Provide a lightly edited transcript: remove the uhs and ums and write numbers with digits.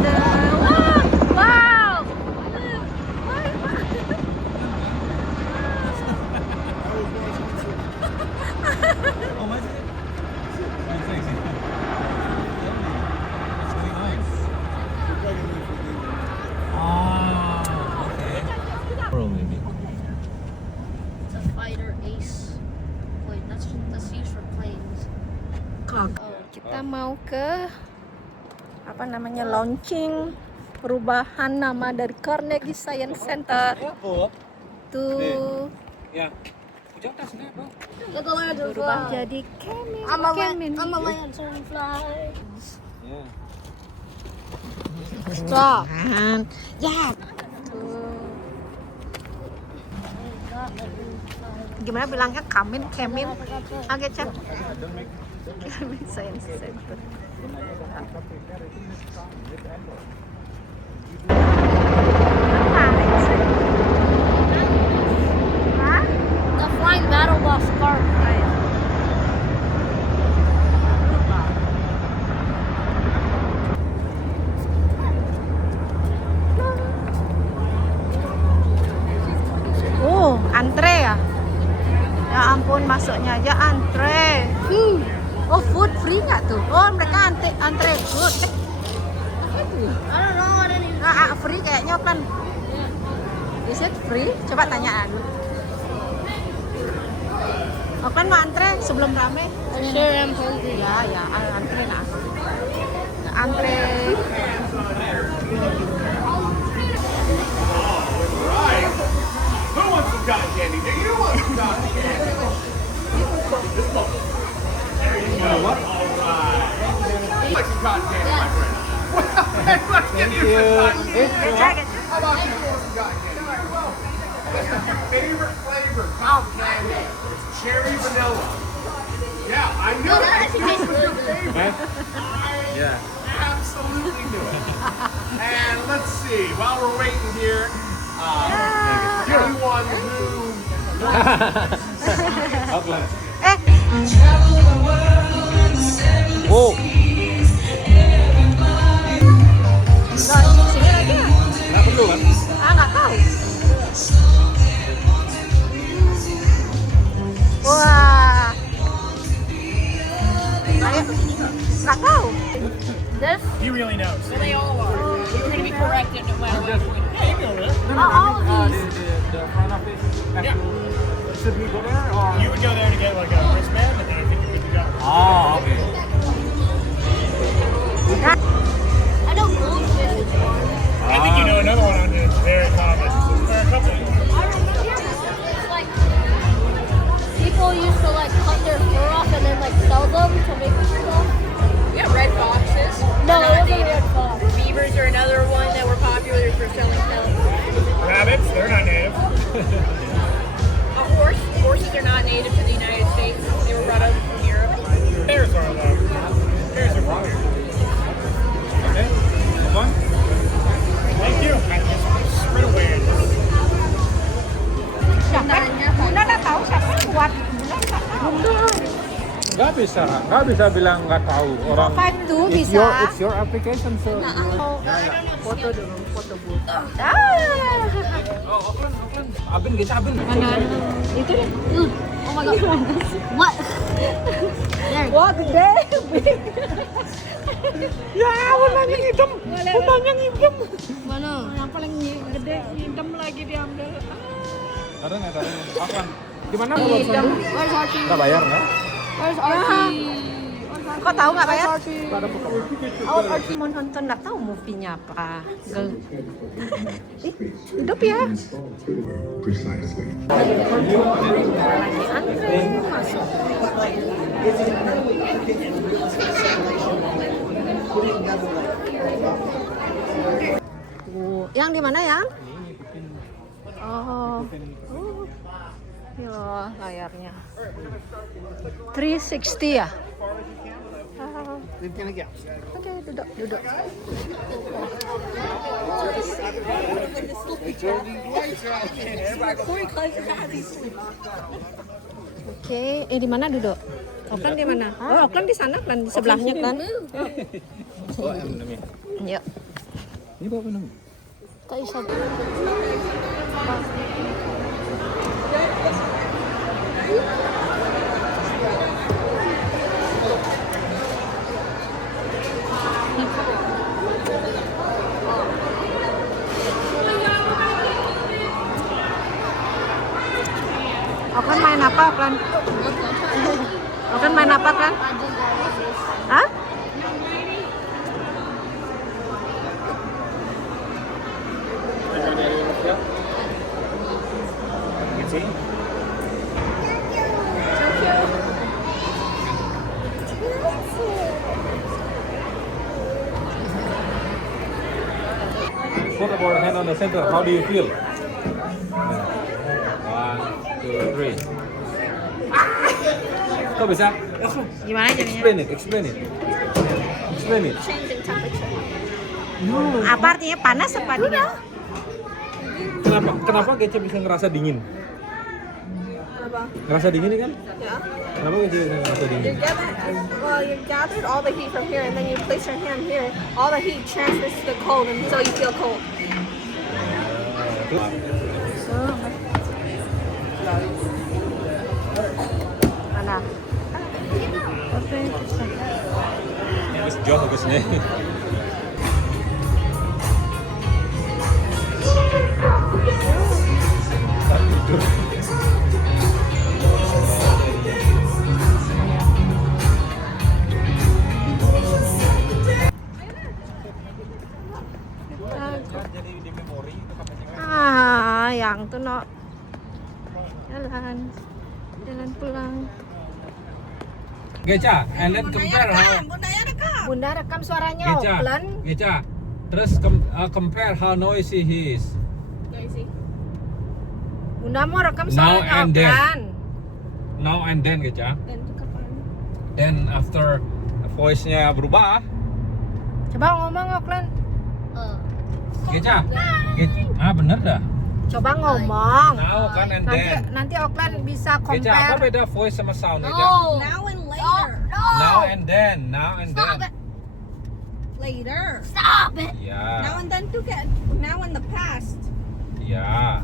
Wow! Oh, my God. Thanks. What's going on? Ah, okay. Pearl, maybe. It's a fighter ace plane. That's used for planes. Kita mau ke apa namanya launching perubahan nama dari Carnegie Science Center tuh Yeah. Ujang tas na, bro. Get the lantern berubah fly. jadi Kemin. I'm a lantern fly. Yeah. Stop. Ya. Gimana bilangnya Kemin? Agak cak. Kemin Science Center. Hah? The flying battle bus card. Oh, antre ya? Ya ampun, masuknya aja antre. Oh, food free nggak tuh? Oh, mereka antre food. Apa itu ya? I don't know what any. Free kayaknya kan. Is it free? Coba tanya dulu. Oh, kan mau antre sebelum rame? Sure, I'm hungry. Ya, antre lah. Antre. Who wants some cotton candy? Do you want some cotton candy? There you go. All right. You like some cotton candy, my friend? Well, hey, let's get you some cotton candy. How about you want some cotton candy? You're welcome. This is your favorite flavor, cotton candy. It's cherry vanilla. Yeah, I knew it. This was your favorite. Yeah. Absolutely knew it. And let's see, while we're waiting here, anyone who Upland. Eh, Oh, sini lagi ya? nggak perlu kan? Nggak tahu. Wah. Ayo. Nggak tahu. This? he really knows. They all are. You're going to be corrected no matter what. Hey, you know this. All of these. The front of it. Yeah. Should we go there or? You would go there to get like a wristband, and then I think you're good to go. Oh, okay. I know goldfish is one. I think you know another one on it's very common. Or a couple. I remember it's like people used to like cut their fur off and then like sell them to make stuff. Yeah, red foxes. No, Not it wasn't native. red fox. Beavers are another one that were popular for selling pelts. Rabbits, they're not native. A horse. Horses are not native to the United States. They were brought over from Europe. Bears are though. Bears are from here. Okay. Move on. Thank you. I just spread awareness. Bunda nggak tahu siapa yang buat. Bunda nggak tahu. Nggak bisa bilang nggak tahu orang. Five tuh It's bisa. your application, so. Foto dulu, foto bu. Oh, Oakland. Abin, kita Abin. Mana? Itu ya? Oh my god. What? Wah, gede. Ya, warnanya hitam. Warnanya hitam. Mana? Yang paling gede hitam lagi diambil. Ada nggak tadi? Oakland. Di mana? Where's Archie? Nggak bayar nggak? Where's Archie? Kok tahu nggak bayar? Ada buka. Oh, Archie mau nonton nggak tahu movie-nya apa. Ih, hidup ya. Precisely. Lagi antre masuk. Yang di mana yang? Oh, ini loh layarnya. 360 ya? Oke, duduk. Oke, di mana duduk? Oakland di mana? Oh, Oakland di sana kan, di sebelahnya kan. Yuk. Ini bawa apa namanya? Kaisa. Akan main apa, Klan? Akan main apa, Klan? Hah? Put our hand on the center. How do you feel? 1, 2, 3. Kok bisa? Gimana jadinya? Explain it. Explain it. Explain it. Changing temperature. Apa artinya panas apa dingin? Kenapa Gece bisa ngerasa dingin? Kenapa? Ngerasa dingin kan? Yeah. Kenapa Gece bisa ngerasa dingin? You gathered all the heat from here, and then you place your hand here. All the heat transfers to the cold, and so you feel cold. Mana? Bagus jauh bagusnya. Jadi di memori itu Ah, yang tuh no. Jalan pulang. Geca, and then compare how Bunda rekam suaranya Geca, Oklan. Geca, terus compare how noisy he is. Bunda mau rekam Now suaranya and then. Oklan. Now and then Geca. Dan itu kapan? Then after voice-nya berubah, Coba ngomong Oklan. Geca, bener dah. Coba ngomong. Now kan and Nanti then. nanti Oklan bisa Geca, apa compare. beda voice sama sound Geca? Now and later. Now and then, now and then. Later. Stop it. Ya, Now and then to get. Now in the past. ya.